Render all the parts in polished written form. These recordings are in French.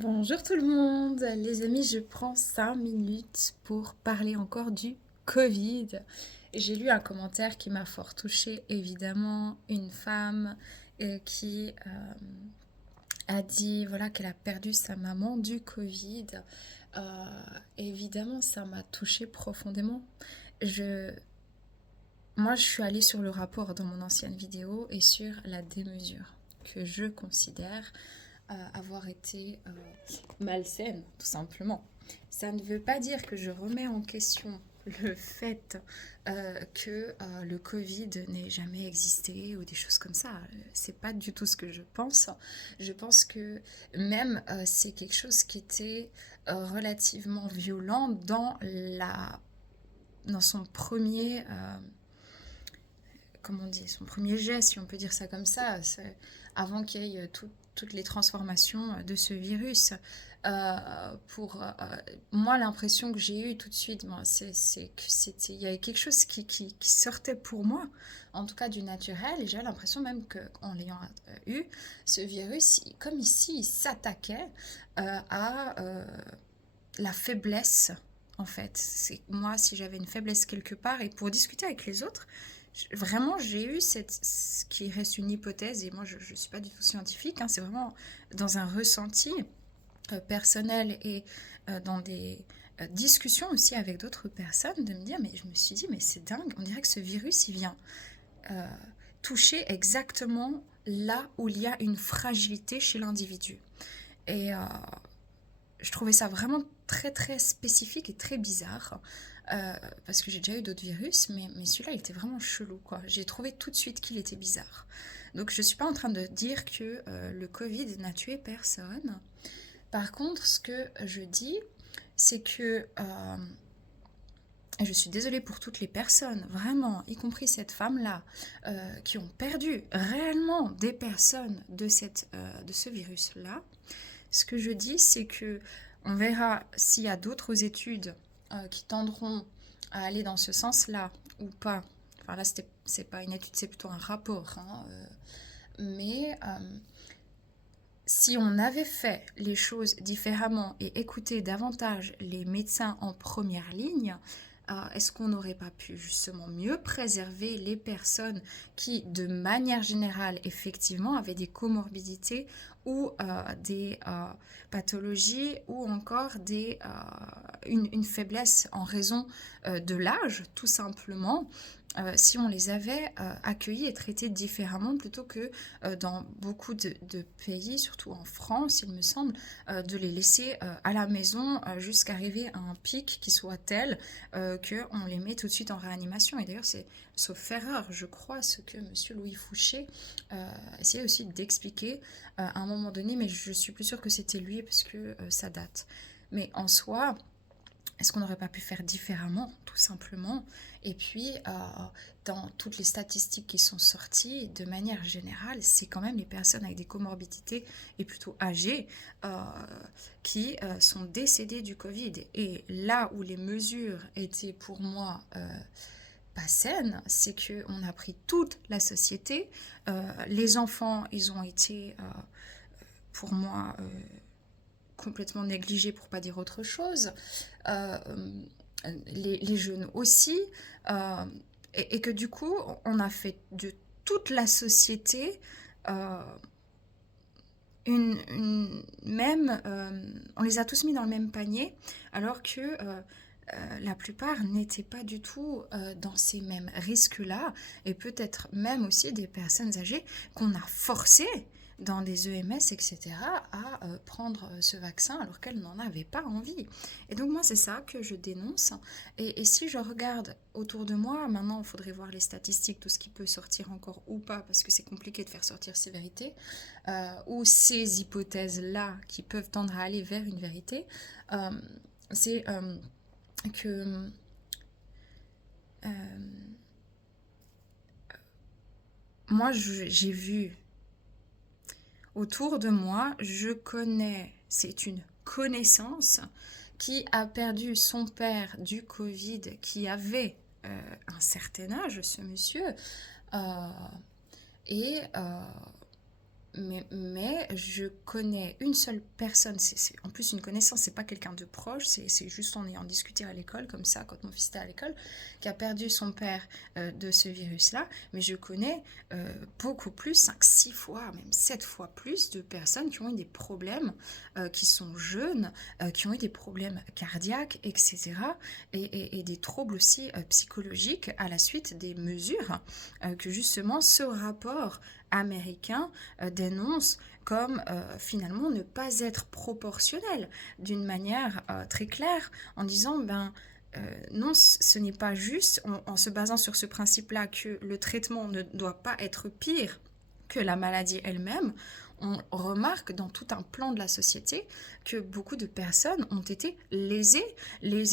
Bonjour tout le monde, les amis, je prends 5 minutes pour parler encore du Covid. J'ai lu un commentaire qui m'a fort touchée, évidemment, une femme qui a dit voilà, qu'elle a perdu sa maman du Covid. Euh, Évidemment, ça m'a touchée profondément. Je, Moi, je suis allée sur le rapport dans mon ancienne vidéo et sur la démesure que je considère avoir été malsaine, tout simplement. Ça ne veut pas dire que je remets en question le fait que le Covid n'ait jamais existé ou des choses comme ça. C'est pas du tout ce que je pense. Je pense que même c'est quelque chose qui était relativement violent dans son premier comment on dit, son premier geste, si on peut dire ça comme ça, avant qu'il y ait toutes les transformations de ce virus. Pour moi, l'impression que j'ai eue tout de suite, moi, c'est que il y avait quelque chose qui sortait pour moi, en tout cas du naturel, et j'ai l'impression même qu'en l'ayant eu, ce virus, comme ici, il s'attaquait à la faiblesse, en fait. C'est moi, si j'avais une faiblesse quelque part, et pour discuter avec les autres, vraiment, j'ai eu ce qui reste une hypothèse, et moi, je ne suis pas du tout scientifique, hein, c'est vraiment dans un ressenti personnel et dans des discussions aussi avec d'autres personnes, de me dire, mais je me suis dit, mais c'est dingue, on dirait que ce virus, il vient euh, toucher exactement là où il y a une fragilité chez l'individu. Et je trouvais ça vraiment très très spécifique et très bizarre. Parce que j'ai déjà eu d'autres virus, mais celui-là il était vraiment chelou quoi. J'ai trouvé tout de suite qu'il était bizarre. Donc je suis pas en train de dire que le Covid n'a tué personne. Par contre, ce que je dis, c'est que et je suis désolée pour toutes les personnes, vraiment, y compris cette femme-là, qui ont perdu réellement des personnes de ce virus-là. Ce que je dis, c'est que on verra s'il y a d'autres études qui tendront à aller dans ce sens-là ou pas. Enfin là, c'est pas une étude, c'est plutôt un rapport. Hein, mais si on avait fait les choses différemment et écouté davantage les médecins en première ligne, est-ce qu'on n'aurait pas pu justement mieux préserver les personnes qui, de manière générale, effectivement, avaient des comorbidités ou des pathologies ou encore une faiblesse en raison de l'âge, tout simplement, si on les avait accueillis et traités différemment plutôt que dans beaucoup de pays, surtout en France, il me semble, de les laisser à la maison jusqu'à arriver à un pic qui soit tel qu'on les met tout de suite en réanimation. Et d'ailleurs, c'est, sauf erreur, je crois, ce que Monsieur Louis Fouché essayait aussi d'expliquer à un moment donné, mais je suis plus sûre que c'était lui parce que ça date. Mais en soi, est-ce qu'on n'aurait pas pu faire différemment, tout simplement? Et puis, dans toutes les statistiques qui sont sorties, de manière générale, c'est quand même les personnes avec des comorbidités et plutôt âgées euh, qui sont décédées du Covid. Et là où les mesures étaient pour moi pas saines, c'est qu'on a pris toute la société. Les enfants, ils ont été, pour moi, complètement négligés pour pas dire autre chose. Euh, les jeunes aussi, euh, et que du coup, on a fait de toute la société euh, même, on les a tous mis dans le même panier, alors que la plupart n'étaient pas du tout dans ces mêmes risques-là, et peut-être même aussi des personnes âgées qu'on a forcées dans des EMS, etc., à prendre ce vaccin alors qu'elles n'en avaient pas envie. Et donc moi, c'est ça que je dénonce. Et si je regarde autour de moi, maintenant, il faudrait voir les statistiques, tout ce qui peut sortir encore ou pas, parce que c'est compliqué de faire sortir ces vérités, ou ces hypothèses-là qui peuvent tendre à aller vers une vérité, euh, c'est que euh, moi, j'ai vu autour de moi, je connais, c'est une connaissance qui a perdu son père du Covid, qui avait un certain âge, ce monsieur, euh, et mais je connais une seule personne, en plus une connaissance, c'est pas quelqu'un de proche, c'est juste en ayant discuté à l'école, comme ça, quand mon fils était à l'école, qui a perdu son père de ce virus-là, mais je connais beaucoup plus, 5, 6 fois, même 7 fois plus de personnes qui ont eu des problèmes, qui sont jeunes, qui ont eu des problèmes cardiaques, etc. Et des troubles aussi psychologiques à la suite des mesures que justement ce rapport américain dénonce comme finalement ne pas être proportionnel d'une manière très claire en disant non, ce n'est pas juste en se basant sur ce principe-là que le traitement ne doit pas être pire que la maladie elle-même. On remarque dans tout un plan de la société que beaucoup de personnes ont été lésées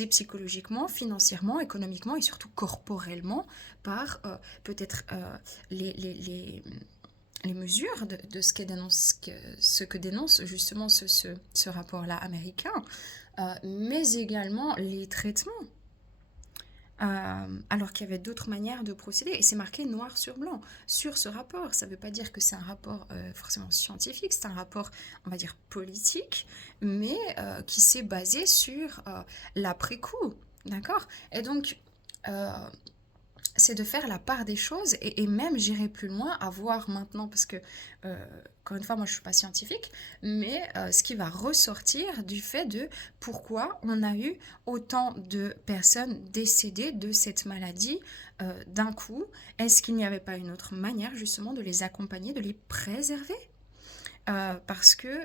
psychologiquement, financièrement, économiquement et surtout corporellement par peut-être les mesures de ce que dénonce justement ce rapport-là américain, mais également les traitements. Alors qu'il y avait d'autres manières de procéder. Et c'est marqué noir sur blanc sur ce rapport. Ça ne veut pas dire que c'est un rapport forcément scientifique, c'est un rapport, on va dire, politique, mais qui s'est basé sur l'après-coup. D'accord. Et donc, c'est de faire la part des choses et même j'irai plus loin à voir maintenant parce que encore une fois moi je suis pas scientifique mais ce qui va ressortir du fait de pourquoi on a eu autant de personnes décédées de cette maladie d'un coup. Est-ce qu'il n'y avait pas une autre manière justement de les accompagner, de les préserver? Parce que,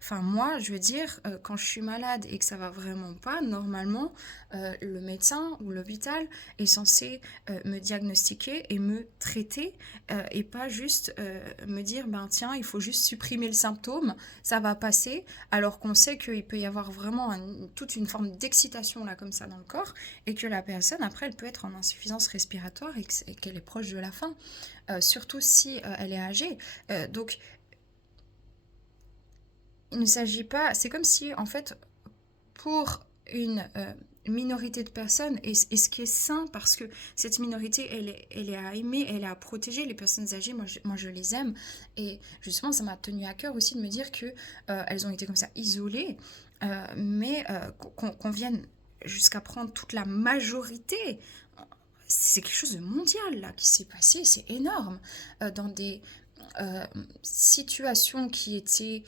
enfin moi, je veux dire, quand je suis malade et que ça va vraiment pas, normalement, le médecin ou l'hôpital est censé me diagnostiquer et me traiter et pas juste me dire, ben tiens, il faut juste supprimer le symptôme, ça va passer, alors qu'on sait qu'il peut y avoir vraiment toute une forme d'excitation là comme ça dans le corps et que la personne après elle peut être en insuffisance respiratoire et qu'elle est proche de la fin, surtout si elle est âgée. Donc il ne s'agit pas, c'est comme si en fait pour une minorité de personnes, et ce qui est sain parce que cette minorité elle est à aimer, elle est à protéger les personnes âgées, moi je les aime et justement ça m'a tenu à cœur aussi de me dire que elles ont été comme ça isolées, mais qu'on vienne jusqu'à prendre toute la majorité, c'est quelque chose de mondial là qui s'est passé, c'est énorme, dans des situations qui étaient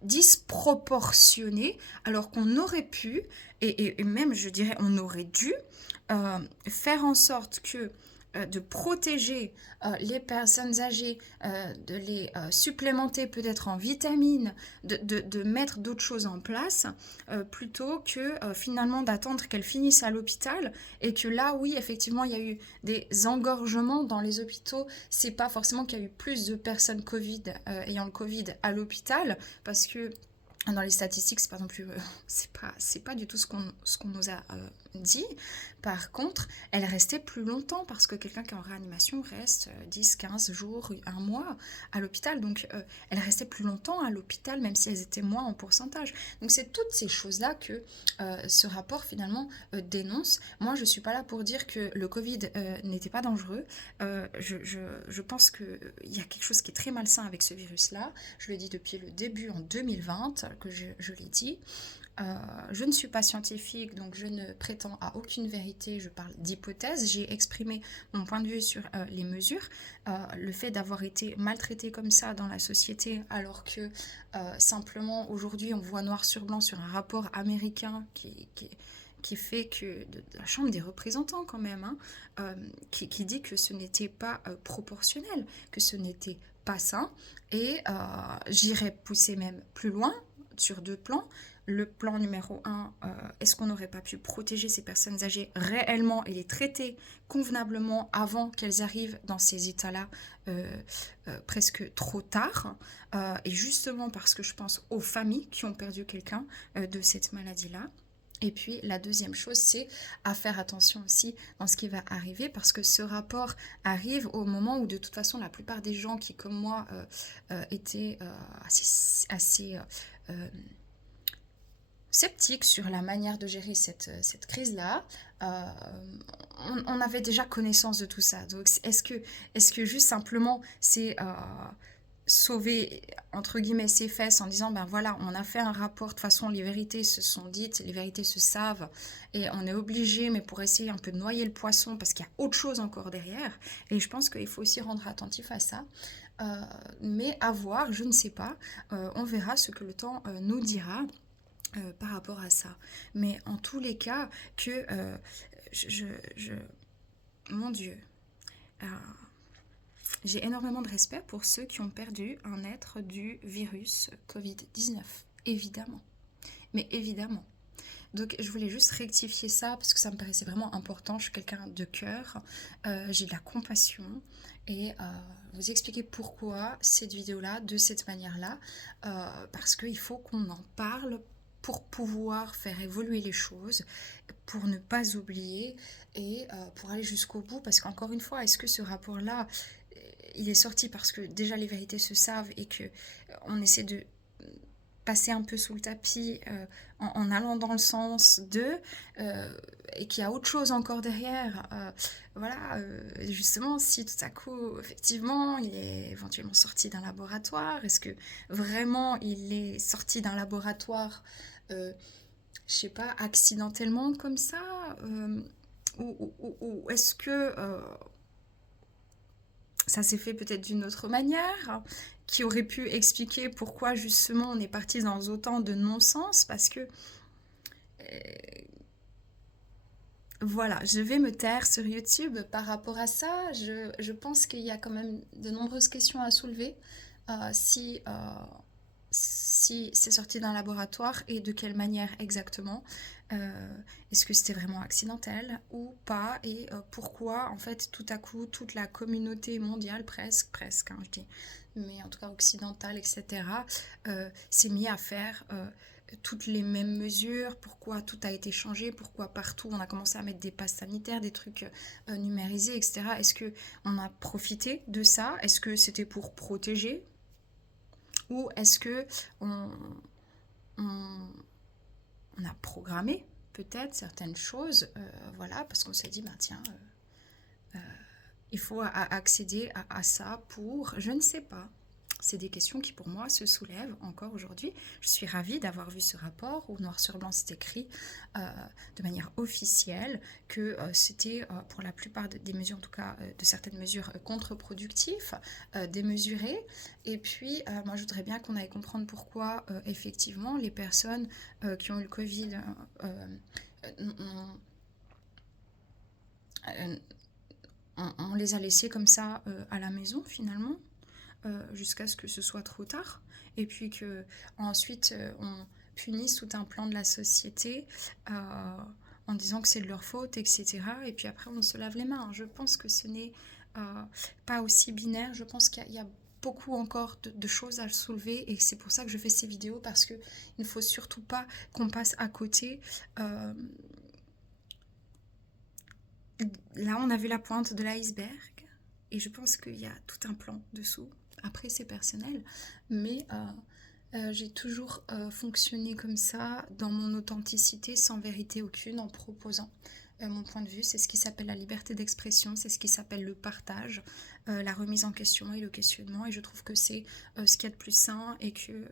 disproportionnées, alors qu'on aurait pu, et même je dirais on aurait dû, faire en sorte que de protéger les personnes âgées, de les supplémenter peut-être en vitamines, de mettre d'autres choses en place, plutôt que finalement d'attendre qu'elles finissent à l'hôpital et que là, oui, effectivement, il y a eu des engorgements dans les hôpitaux. C'est pas forcément qu'il y a eu plus de personnes Covid, ayant le Covid à l'hôpital, parce que dans les statistiques, c'est pas non plus, c'est pas du tout ce qu'on nous a dit. Par contre, elle restait plus longtemps parce que quelqu'un qui est en réanimation reste 10, 15 jours, un mois à l'hôpital. Donc, elle restait plus longtemps à l'hôpital, même si elles étaient moins en pourcentage. Donc, c'est toutes ces choses-là que ce rapport finalement dénonce. Moi, je suis pas là pour dire que le Covid n'était pas dangereux. Je pense qu'il y a quelque chose qui est très malsain avec ce virus-là. Je le dis depuis le début en 2020, que je l'ai dit. Je ne suis pas scientifique, donc je ne prétends à aucune vérité, je parle d'hypothèse. J'ai exprimé mon point de vue sur les mesures, le fait d'avoir été maltraité comme ça dans la société, alors que simplement aujourd'hui on voit noir sur blanc sur un rapport américain qui fait que de la Chambre des représentants quand même, hein, qui dit que ce n'était pas proportionnel, que ce n'était pas sain. Et j'irais pousser même plus loin sur deux plans. Le plan numéro 1, est-ce qu'on n'aurait pas pu protéger ces personnes âgées réellement et les traiter convenablement avant qu'elles arrivent dans ces états-là presque trop tard, et justement parce que je pense aux familles qui ont perdu quelqu'un de cette maladie-là. Et puis la deuxième chose, c'est à faire attention aussi dans ce qui va arriver, parce que ce rapport arrive au moment où de toute façon la plupart des gens qui comme moi étaient assez sceptiques sur la manière de gérer cette crise-là, on avait déjà connaissance de tout ça. Donc est-ce que juste simplement c'est sauver entre guillemets ses fesses en disant ben voilà, on a fait un rapport, de toute façon les vérités se sont dites, les vérités se savent et on est obligé, mais pour essayer un peu de noyer le poisson parce qu'il y a autre chose encore derrière. Et je pense qu'il faut aussi rendre attentif à ça. Euh, mais à voir, je ne sais pas. On verra ce que le temps nous dira par rapport à ça. Mais en tous les cas, que je mon Dieu, euh, j'ai énormément de respect pour ceux qui ont perdu un être du virus Covid-19, évidemment. Mais évidemment. Donc je voulais juste rectifier ça parce que ça me paraissait vraiment important. Je suis quelqu'un de cœur, j'ai de la compassion et vous expliquer pourquoi cette vidéo-là, de cette manière-là, parce qu'il faut qu'on en parle pour pouvoir faire évoluer les choses, pour ne pas oublier et pour aller jusqu'au bout. Parce qu'encore une fois, est-ce que ce rapport-là, il est sorti parce que déjà les vérités se savent et que on essaie de passer un peu sous le tapis en allant dans le sens de et qu'il y a autre chose encore derrière. Voilà, justement, si tout à coup, effectivement, il est éventuellement sorti d'un laboratoire, est-ce que vraiment il est sorti d'un laboratoire, je sais pas, accidentellement comme ça ou est-ce que ça s'est fait peut-être d'une autre manière, qui aurait pu expliquer pourquoi justement on est parti dans autant de non-sens, parce que voilà, je vais me taire sur YouTube par rapport à ça. Je pense qu'il y a quand même de nombreuses questions à soulever. Si c'est sorti d'un laboratoire et de quelle manière exactement. Est-ce que c'était vraiment accidentel ou pas et pourquoi en fait tout à coup toute la communauté mondiale presque hein, je dis, mais en tout cas occidentale etc. S'est mis à faire toutes les mêmes mesures, pourquoi tout a été changé, pourquoi partout on a commencé à mettre des passes sanitaires, des trucs numérisés, etc. Est-ce qu'on a profité de ça? Est-ce que c'était pour protéger? Ou est-ce que on a programmé peut-être certaines choses, voilà, parce qu'on s'est dit, bah tiens, il faut accéder à ça pour, je ne sais pas. C'est des questions qui pour moi se soulèvent encore aujourd'hui. Je suis ravie d'avoir vu ce rapport où noir sur blanc c'est écrit de manière officielle que c'était pour la plupart des mesures, en tout cas de certaines mesures contre-productives, démesurées. Et puis moi je voudrais bien qu'on aille comprendre pourquoi effectivement les personnes qui ont eu le Covid on les a laissés comme ça à la maison finalement. Jusqu'à ce que ce soit trop tard et puis que ensuite on punisse tout un plan de la société en disant que c'est de leur faute etc et puis après on se lave les mains. Je pense que ce n'est pas aussi binaire. Je pense qu'il y a beaucoup encore de choses à soulever et c'est pour ça que je fais ces vidéos parce que il ne faut surtout pas qu'on passe à côté. Là on a vu la pointe de l'iceberg et je pense qu'il y a tout un plan dessous. Après, c'est personnel, mais j'ai toujours fonctionné comme ça, dans mon authenticité, sans vérité aucune, en proposant mon point de vue. C'est ce qui s'appelle la liberté d'expression, c'est ce qui s'appelle le partage, la remise en question et le questionnement. Et je trouve que c'est ce qu'il y a de plus sain et que...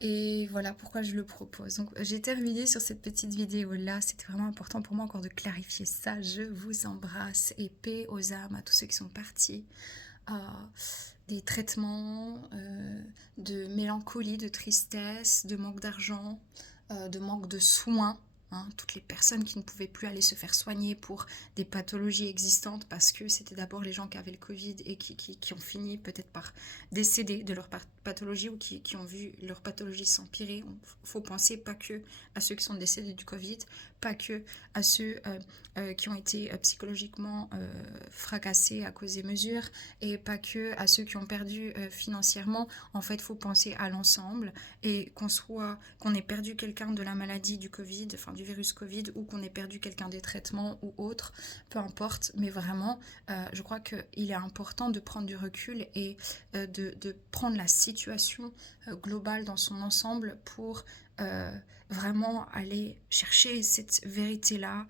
Et voilà pourquoi je le propose. Donc j'ai terminé sur cette petite vidéo là. C'était vraiment important pour moi encore de clarifier ça. Je vous embrasse et paix aux âmes à tous ceux qui sont partis. Des traitements de mélancolie, de tristesse, de manque d'argent, de manque de soins. Hein, toutes les personnes qui ne pouvaient plus aller se faire soigner pour des pathologies existantes parce que c'était d'abord les gens qui avaient le Covid et qui ont fini peut-être par décéder de leur pathologie ou qui ont vu leur pathologie s'empirer. Il faut penser pas que à ceux qui sont décédés du Covid, pas que à ceux qui ont été psychologiquement fracassés à cause des mesures et pas que à ceux qui ont perdu financièrement. En fait, il faut penser à l'ensemble et qu'on ait perdu quelqu'un de la maladie du Covid, enfin du virus Covid, ou qu'on ait perdu quelqu'un des traitements ou autre, peu importe. Mais vraiment, je crois qu'il est important de prendre du recul et de prendre la situation situation globale dans son ensemble pour vraiment aller chercher cette vérité-là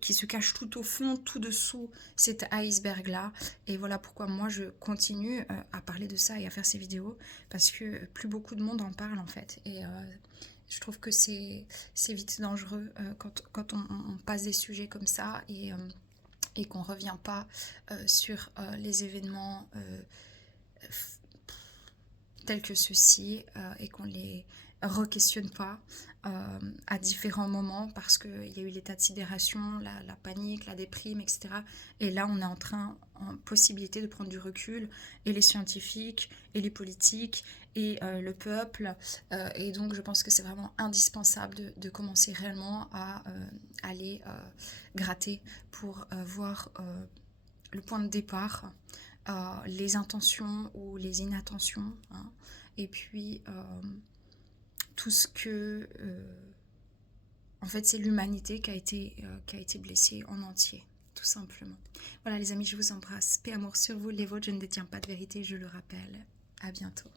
qui se cache tout au fond, tout dessous cet iceberg-là. Et voilà pourquoi moi je continue à parler de ça et à faire ces vidéos, parce que plus beaucoup de monde en parle en fait. Et je trouve que c'est vite dangereux quand on passe des sujets comme ça et qu'on ne revient pas sur les événements tels que ceux-ci et qu'on les re-questionne pas à différents moments, parce qu'il y a eu l'état de sidération, la panique, la déprime, etc. Et là, on est en possibilité de prendre du recul, et les scientifiques, et les politiques, et le peuple. Et donc, je pense que c'est vraiment indispensable de commencer réellement à aller gratter pour voir le point de départ, les intentions ou les inattentions, hein, et puis tout ce que... en fait, c'est l'humanité qui a été blessée en entier, tout simplement. Voilà les amis, je vous embrasse. Paix, amour sur vous, les vôtres, je ne détiens pas de vérité, je le rappelle. À bientôt.